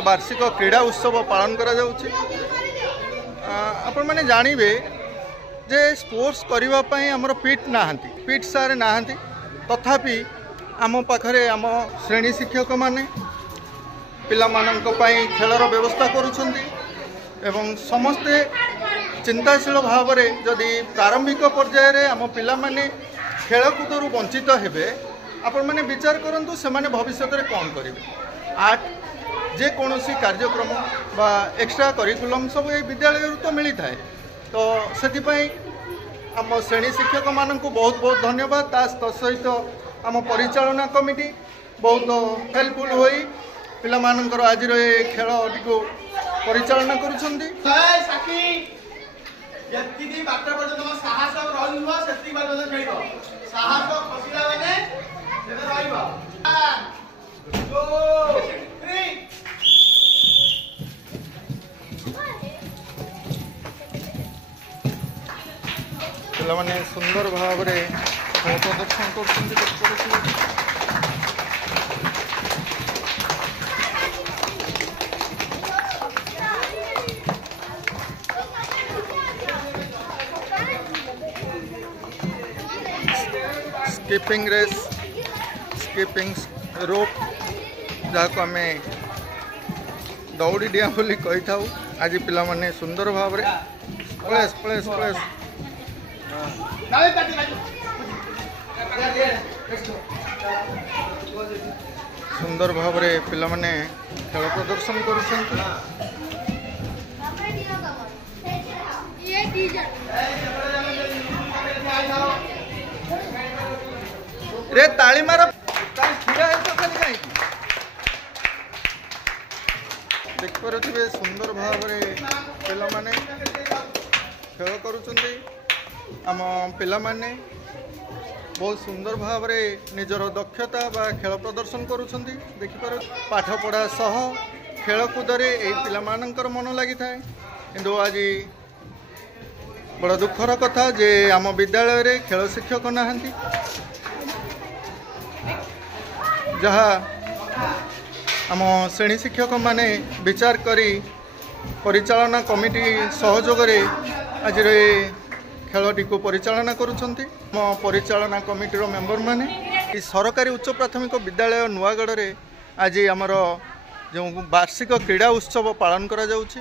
वार्षिक क्रीड़ा उत्सव पालन करा जाउछि। आपण माने जानिबे जे स्पोर्ट्स करिवा पई हमर पीट सार नाहंती तथापि आम पाखरे आम श्रेणी शिक्षक माने पिला मानक पई खेलर व्यवस्था करूछंती एवं समस्ते चिंताशील भाव में जदि प्रारंभिक पर्याय रे आम पिला माने खेलकूदरू वंचित हेबे आपण माने विचार करंतु से माने भविष्य में कौन करेंगे। आर्ट जे कौनसी कार्यक्रम बा एक्स्ट्रा करिकुलम सब ये विद्यालय तो मिली थाए। तो से आम श्रेणी शिक्षक मान बहुत बहुत धन्यवाद। सहित आम परिचालना कमिटी बहुत हेल्पफुल होई पिला मानकर आज खेल टी परिचालना करुछंती। पिलामाने सुंदर भाव में प्रदर्शन कर स्कीपिंग रेस स्कीपिंग रोप जहाँ आम दौड़ी डिया बोली कही था। आज पिला माने सुंदर भाव में प्लेस प्लेस प्लेस सुंदर भाव में पिला माने खेल प्रदर्शन कर रे ताली मार देख पारे सुंदर भाव में पिला माने खेल करुछंती। आम पिला माने बहुत सुंदर भाव में निजर दक्षता बा खेल प्रदर्शन करुछंती। देखि पारे पाठ पढ़ा सह खेलकूद पिला मानकर मन लगी थाए। किंतु आज बड़ा दुखर कथा जे आम विद्यालय रे खेल शिक्षक नाहंती जहाँ आम श्रेणी शिक्षक माने विचार करी परिचालना कमिटी सहयोग आज खेलटी को परिचालना करुछंती। आम परिचालना कमिटीर मेंबर माने सरकारी उच्च प्राथमिक विद्यालय नुआगढ़ रे आज आमर जो वार्षिक क्रीड़ा उत्सव पालन करा जाउछि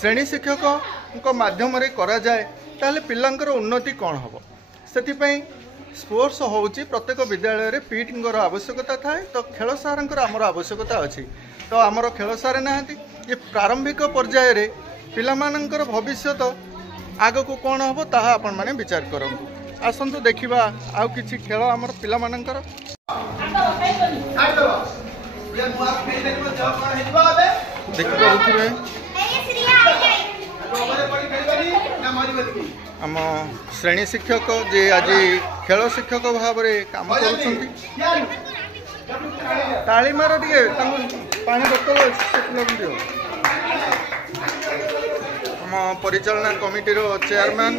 श्रेणी शिक्षक माध्यम रे करा जाए ताले पिलांकर उन्नति कौन हम से स्पोर्ट्स होउछि प्रत्येक विद्यालय रे पीटीर आवश्यकता थाए। तो खेल सारंकर आमर आवश्यकता अच्छी। तो आमर खेल सारे नाहंती ये प्रारंभिक पर्याय रे पिला मानकर भविष्य आग को कौन हम ताहा आपण माने विचार करंतु। आसंतु देखिबा आउ किछि खेल आमर पिला मानकर देखि पारुथिबे आम श्रेणी शिक्षक जे आज खेल शिक्षक भाव में काम करुछंती। ताली मार टिके पानी बोतल दियो। आम परिचालना कमिटीर चेयरमैन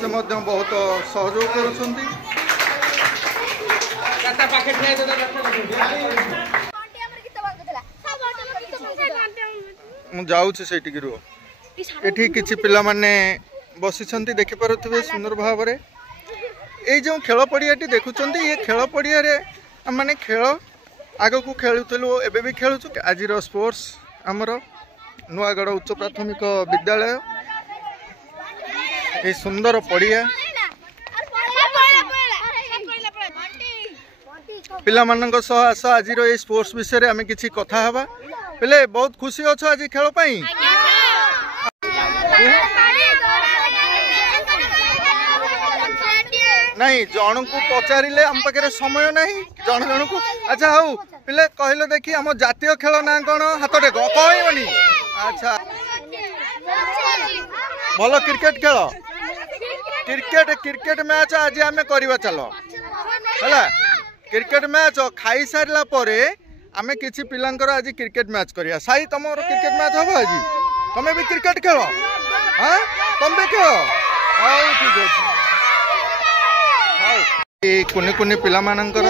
से मध्य बहुत सहयोग करुछंती। मु जाउछि सेठी गिरो एठी किछि पिला माने बसिछंती देखि पारुथिबे सुंदर भाव में ये जो खेल पड़ियाटी देखुंत ये खेल पड़िया माने खेल आग को खेलुलु एबे भी खेलुचु। आज स्पोर्ट्स आमर नुआगढ़ उच्च प्राथमिक विद्यालय ये सुंदर पड़िया पिला मानक सह आस आज स्पोर्ट्स विषय आम किसी कथा हवा पहले बहुत खुशी अच्छो आज खेल पाई नहीं जन को पचारे आम पाखे समय ना जन जन को। अच्छा हूँ पिले कहल देखी आम जातीय खेल ना कौन हाथ टेक कहबनी। अच्छा भल क्रिकेट खेल क्रिकेट क्रिकेट मैच आज आम करवा चल है क्रिकेट मैच खाई सारा पर आम किसी पिलांकर आज क्रिकेट मैच करिया साई तुम क्रिकेट मैच हम आज तुम भी क्रिकेट खेल हाँ तुम भी खेल हाँ ठीक अच्छे। कुनि कुनि पिला मानकर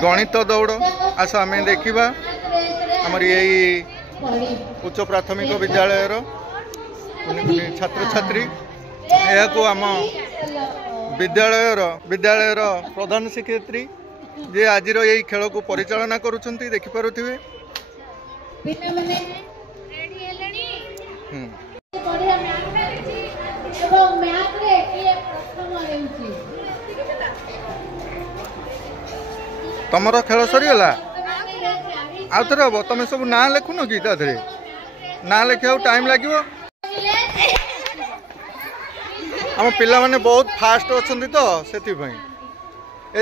गणित दौड़ आस आम देखा आमर यही उच्च प्राथमिक विद्यालय छात्र छात्री यह आम विद्यालय प्रधान शिक्षयित्री जे आज यही खेल को परिचालना करुँच देखिपे तमर खेल सरीगला आउ थे हम तुम सब ना लिखुन कि ता ना लिखा टाइम लगे आम पिला माने बहुत फास्ट अच्छा तो से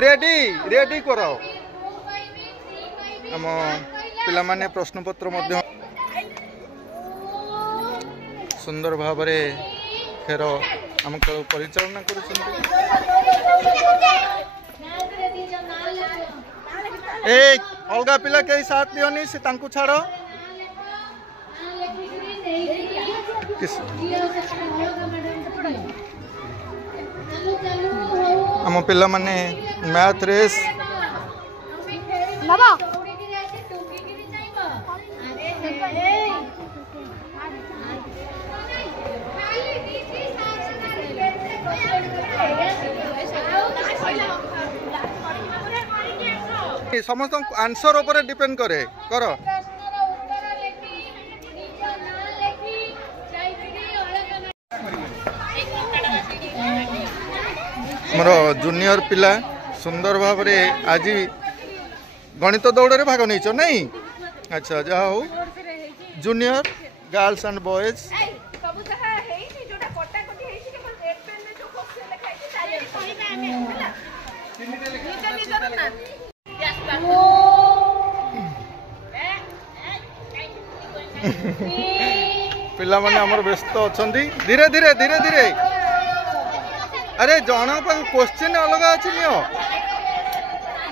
रेडी रेडी कराओ आम पिला माने प्रश्न पत्र सुंदर भाव खेल आम खेल परिचालना कर अलगा पिला कई साथ दियोनी से तांकु छाड़ो आम पिला माने मैथ रेस समस्त आंसर ऊपर डिपेंड करे कर मोर जूनियर पिला सुंदर भाव आज गणित दौड़ रे भाग नहीं नहीं अच्छा जहा हो जूनियर गर्ल्स एंड बॉयज पिला माने हमर व्यस्त अछंती धीरे धीरे धीरे धीरे अरे जन क्वेश्चन अलग अच्छी नियो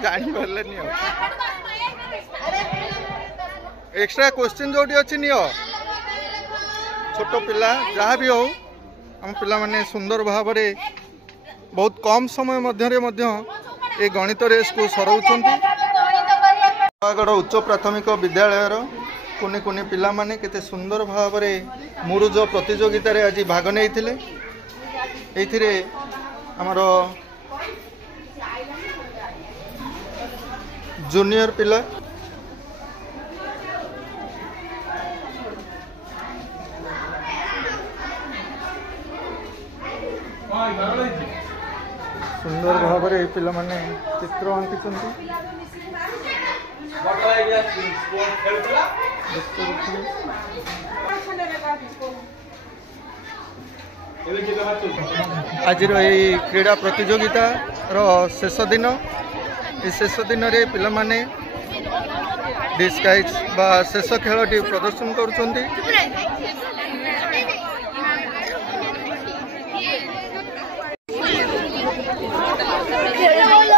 जानी पारे नियो एक्स्ट्रा क्वेश्चन जो अच्छी नियो छोट पिला जहाँ भी हो हम पिला माने सुंदर भाव बहुत कम समय मध्य ए गणित रेस को सरौछंती नयागढ़ उच्च प्राथमिक विद्यालय कुनी कुनी पिला माने केते सुंदर भाव मुरुज प्रतियोगिता रे आज भाग नहीं एथिरे हमर जूनियर पिला सुंदर भाव पिला माने चित्र आंकिछंती आज क्रीड़ा प्रतियोगिता शेष दिन ये शेष दिन रे पिला माने डिस्काइज बा शेष खेलटी प्रदर्शन करुछंती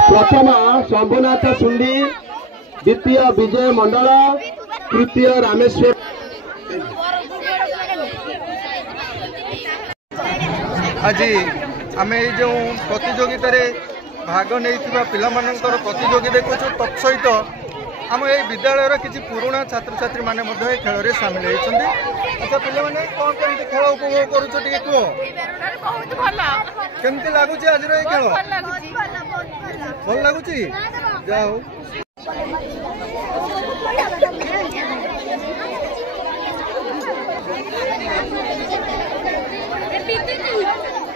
प्रथम शंभुनाथ सुंडी द्वितीय विजय मंडल तृतीय रामेश्वर आज आम जो प्रतियोगिता भाग नहीं पिला मानकर प्रतियोगी देखु तत्सहित आम ये विद्यालय किसी पुराणा छात्र छात्री मैंने खेल में सामिल होती। अच्छा पिला माने कौन केमती खेल उपभोग करुछ केमती लगुच आज खेल भल लगुच जा हो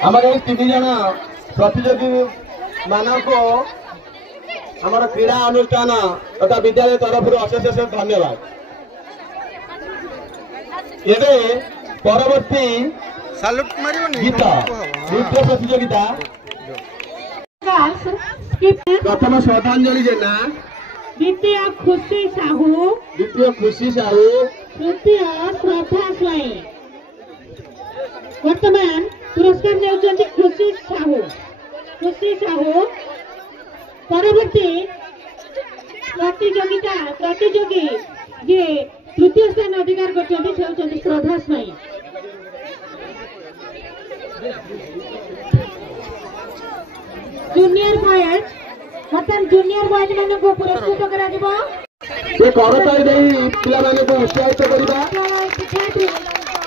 आम तीन जन प्रतियोगी मानक आम क्रीड़ा अनुष्ठान तथा विद्यालय तरफ अशेष अशेष धन्यवाद। एवं परवर्ती सालुट मारिबनी गीत नृत्य प्रतियोगिता प्रथम श्रद्धांजलि जेना द्वितीय खुशी साहू तृतीय श्रद्धा स्वाई वर्तमान पुरस्कार नेउचंती खुशी साहू परवर्ती प्रतियोगी जे तृतीय स्थान अधिकार करछंती से होचंती श्रद्धा स्वाई। जूनियर बॉयज वर्तमान जूनियर बॉयज मानक पुरस्कृत करा दिबो। ସେ କରତାଳି ଦେଇ ପିଲାମାନଙ୍କୁ ଉତ୍ସାହିତ କରିବା।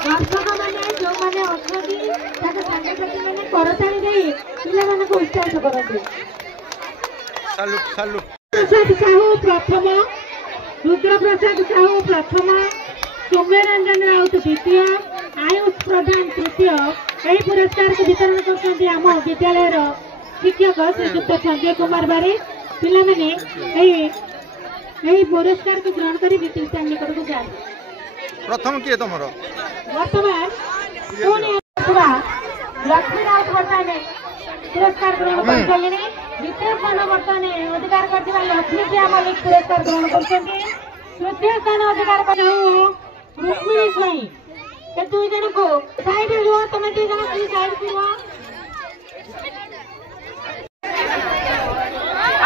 ଦର୍ଶକ ମାନେ ଯୋଉମାନେ ଅଛନ୍ତି ତାଙ୍କ ସାଙ୍ଗସାଥୀ ମାନେ କରତାଳି ଦେଇ ପିଲାମାନଙ୍କୁ ଉତ୍ସାହିତ କରନ୍ତି। ପ୍ରସାଦ ସାହୁ ପ୍ରଥମ, ରୁଦ୍ରପ୍ରସାଦ ସାହୁ ପ୍ରଥମ, ସୌମ୍ୟରଞ୍ଜନ ରାଉତ ଦ୍ୱିତୀୟ, ଆୟୁଷ ପ୍ରଧାନ ତୃତୀୟ। ଏହି ପୁରସ୍କାରକୁ ବିତରଣ କରୁଛନ୍ତି ଆମ ବିଦ୍ୟାଳୟର ଶିକ୍ଷକ ଶ୍ରୀଯୁକ୍ତ ସଞ୍ଜୟ କୁମାର ବାରିକ। ପିଲାମାନେ ଏହି ପୁରସ୍କାରକୁ ଗ୍ରହଣ କରି ଦ୍ୱିତୀୟ ସ୍ଥାନ ନିକଟକୁ ଯାଆନ୍ତି। प्रथम किए तुम ବର୍ତ୍ତମାନ ପୁଣି ଲକ୍ଷ୍ମୀ ରାଉତ ବର୍ତ୍ତମାନ ପୁରସ୍କାର ଗ୍ରହଣ କରିସାରିଲେଣି। ଦ୍ୱିତୀୟ ସ୍ଥାନ ବର୍ତ୍ତମାନ ଅଧିକାର କରିଥିବା ଲକ୍ଷ୍ମୀ ପ୍ରିୟା ମଲ୍ଲିକ ପୁରସ୍କାର ଗ୍ରହଣ କରୁଛନ୍ତି। ତୃତୀୟ ସ୍ଥାନ ଅଧିକାର କରିବ ରୁକ୍ମିଣୀ ସ୍ୱାଇଁ। ଏ ଦୁଇ ଜଣଙ୍କୁ ସାଇଡ୍ ରୁହ, ତମେ ଦୁଇ ଜଣ ସାଇଡ୍ ରୁହ।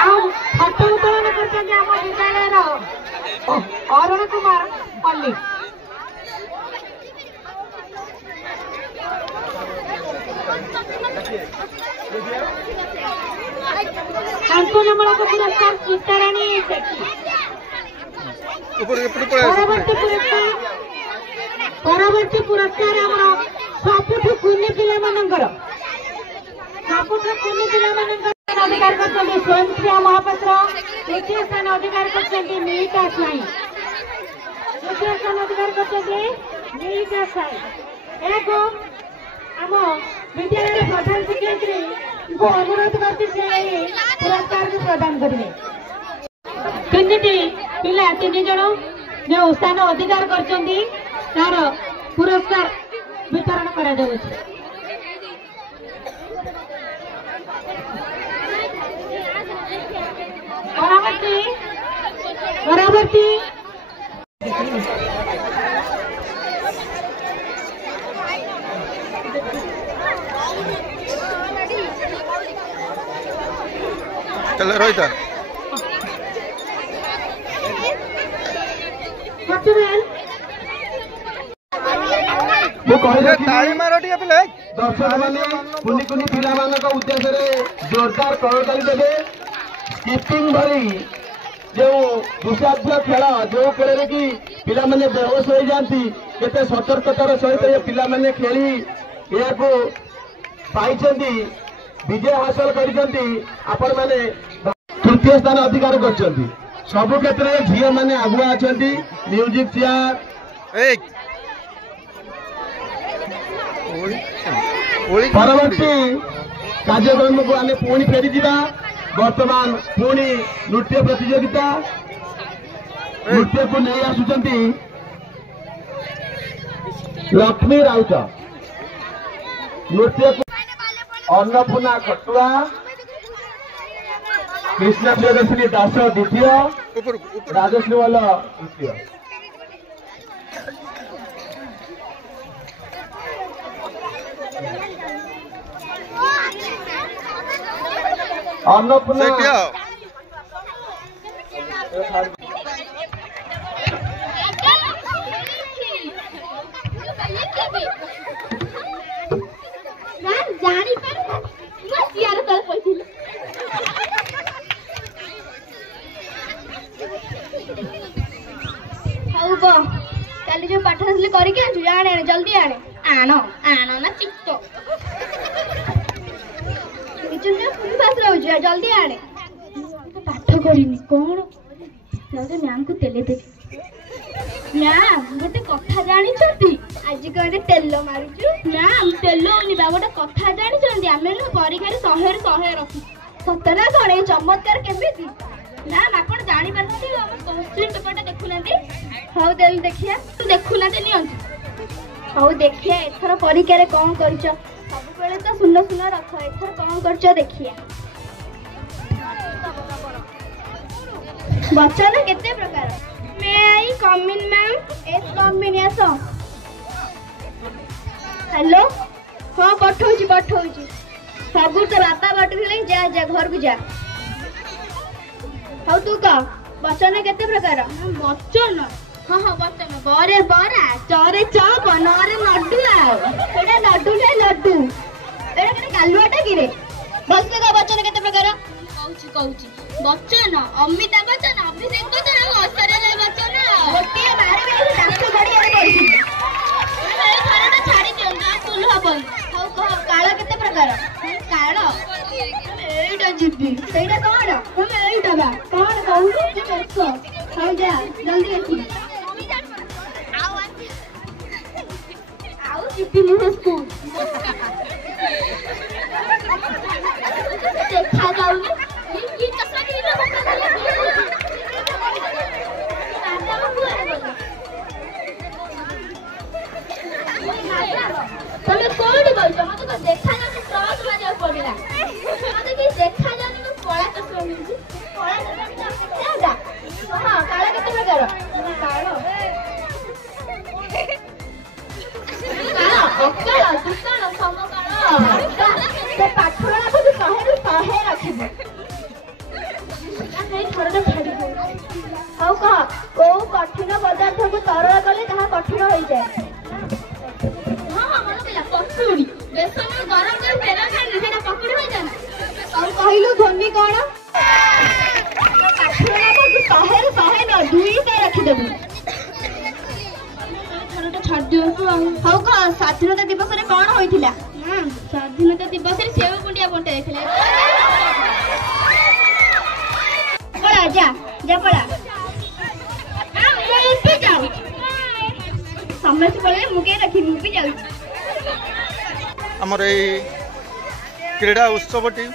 ଆଉ ଫଟୋ ଉତ୍ତୋଳନ କରୁଛନ୍ତି ଆମ ବିଦ୍ୟାଳୟର ଅରୁଣ କୁମାର ମଲ୍ଲିକ। ସମ୍ପୂର୍ଣ୍ଣମୂଳକ ପୁରସ୍କାର ସୀତାରାଣୀ ସେଠୀ। ପରବର୍ତ୍ତୀ ପୁରସ୍କାର ଆମର ସବୁଠୁ କୁନି ପିଲାମାନଙ୍କର ଅଧିକାର କରିଛନ୍ତି ସ୍ୱୟଂପ୍ରିୟା ମହାପାତ୍ର। ତୃତୀୟ ସ୍ଥାନ ଅଧିକାର କରିଛନ୍ତି ମିଳିକା ସ୍ୱାଇଁ। ତୃତୀୟ ସ୍ଥାନ ଅଧିକାର କରିଛନ୍ତି ମିଳିକା ସ୍ୱାଇଁ। ଏହାକୁ ଆମ ବିଦ୍ୟାଳୟର ପ୍ରଧାନ ଶିକ୍ଷୟିତ୍ରୀଙ୍କୁ ଅନୁରୋଧ କରୁଛି ସେ ଏହି ପୁରସ୍କାରକୁ ପ୍ରଦାନ କରିବେ। ତିନିଟି ପିଲା 3 ଜଣ ଯେଉଁ ସ୍ଥାନ ଅଧିକାର କରିଛନ୍ତି ତାର ପୁରସ୍କାର ବିତରଣ କରାଯାଉଛି। ପରବର୍ତ୍ତୀ चलो रोहिता ताली मारो टिके पिले दर्शक मैंने कुनी कुनी पिलाମାନଙ୍କ उद्देश्य जोरदार करताली देवे। स्किपिंग भरी जो दुसाध्य खेल जो खेल कि पिला माने बेहोश हो जाती केते सतर्कतार सहित ये पिला माने खेली या पाई विजय हासिल करिसेंती। आपण माने तृतीय स्थान अधिकार करछंती। सबु क्षेत्र में झियो माने आगुआ अछंती। म्यूजिक चेयर परवर्ती कार्यक्रम को आम पुणी फेरी जा। वर्तमान पुणी नृत्य प्रतियोगिता नृत्य को नहीं आसुचंती लक्ष्मी राउत। नृत्य को अन्नपूर्णा खटुआ, कृष्ण प्रियदर्शिनी दास द्वितीय, राजश्री वाला तृतीय। अन्नपूर्णा जानी पर सियार तल पइथिल। हाउ को काली जो पाठ असले करी के आछु आणे आणे जल्दी आणे आनो आनो ना चित्तो किचन में फुल पास रहउ जा जल्दी आणे तो पाठ करिनी कोन जाते मैम को तेले दे। मैम गोटे कथा जानी छथि आज कोने तेल मारुछु। मैम तेल ओनी बा गोटे कथा जानी छथि आमे न परीक्षा रे 100 रे 100 रखी सतना कोने चमत्कार केमिति। मैम आपण जानि पारथि हम क्वेश्चन पेपर देखु नांती। हाउ देल देखिया तू देखु नाते नियंती। हाउ देखिया एथर परीक्षा रे कोन करछ सब बेले तो सुन्न सुन्न रख एथर कोन करछ देखिया। बच्चा केते प्रकार may I come in ma'am yes come in yes. Hello हां पठौची सब तो बापा पठिले जा जा घर को जा। हाउ तू का बच्चन केते प्रकार बच्चन हां हां बच्चन बरे बरा चरे चप नरे लड्डू एटा लड्डू नै लड्डू एटा के कालुआटा कि रे बस का बच्चन केते प्रकार କହୁଛି ବଚ୍ଚନ ଅମିତାଭ ବଚ୍ଚନ ଅଭିଷେକ ବଚ୍ଚନ ଆଉ ଐଶ୍ୱର୍ଯ୍ୟା ବଚ୍ଚନ ଗୋଟିଏ ମାରିବେ ଦାସ ଗଡ଼ିଆରେ ପଡ଼ିଛି ଏ ଥରଟା ଛାଡ଼ି ଦିଅନ୍ତୁ ଆଉ ଭୁଲ ହବନି। ହଉ କହ କାଳ କେତେ ପ୍ରକାର? କାଳ ଏଇଟା ଯିବି ସେଇଟା କଣ? ତମେ ଏଇଟା ବା କଣ କହୁଛୁ? ବେଶ ହଉ ଯା ଜଲ୍ଦି ଆସିବି। ଆଉ ଯିବି ମୁଁ ସ୍କୁଲ ଦେଖା ଯାଉନି କି ଚଷମା କିଣିଲ ତମେ କୋଉଠି ବଇଛ? ମତେ ତ ଦେଖା ଯାଉନି କ୍ରସ୍ ମାରିବାକୁ ପଡିଲା ମତେ କିଛି ଦେଖା ଯାଉନି ମୁଁ କଳା ଚଷମା ପିନ୍ଧୁଛି କଳା ଚଷମା ହଁ କାଳ କେତେ ପ୍ରକାର? କାଳ ଅକାଳ ଦୁକାଳ ସମକାଳ ସେ ପାଠର ଲାଭ 100ରୁ 100 ରଖିବୁ। ସେଇ ଥରଟା ଛାଡ଼ି ଦଉଛି। ହଉ କହ କୋଉ କଠିନ ପଦାର୍ଥକୁ ତରଳ କଲେ ତାହା କଠିନ ହୋଇଯାଏ? ହଁ ମନେ ପଇଲା ପକୁଡ଼ି ବେସନ ଗରମ କରି ତେଲ ଛାଡ଼ିଲେ ସେଇଟା ପକୁଡ଼ି ହୋଇଯାଏ ନା? ଆଉ କହିଲୁ ଧ୍ୱନି କଣ? ପାଠର ଲାଭ 100ରୁ 100 ନ 200 ରଖିଦେବୁ। ଛାଡ଼ି ଦିଅନ୍ତୁ ଆଉ। ହଉ କହ ସ୍ୱାଧୀନତା ଦିବସରେ କଣ ହୋଇଥିଲା? ସ୍ୱାଧୀନତା ଦିବସରେ ସେଉ କୁଣ୍ଡିଆ ବଣ୍ଟା ଯାଇଥିଲା। ପଳା ଯା ଯା ପଳା ମୁଁ ବି ଯାଉଛି ସମସ୍ତେ ପଳେଇଲେ ମୁଁ କେହି ରଖିବି ମୁଁ ବି ଯାଉଛି। ଆମର এই କ୍ରୀଡ଼ା ଉତ୍ସବଟି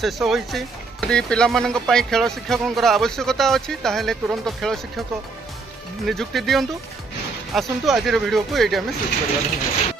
ଶେଷ ହୋଇଛି। ଯଦି ପିଲାମାନଙ୍କ ପାଇଁ ଖେଳ ଶିକ୍ଷକଙ୍କର ଆବଶ୍ୟକତା ଅଛି ତାହେଲେ ତୁରନ୍ତ ଖେଳ ଶିକ୍ଷକ ନିଯୁକ୍ତି ଦିଅନ୍ତୁ। ଆସନ୍ତୁ ଆଜିର ଭିଡ଼ିଓକୁ ଏଇଠି ଆମେ ଶେଷ କରିବା।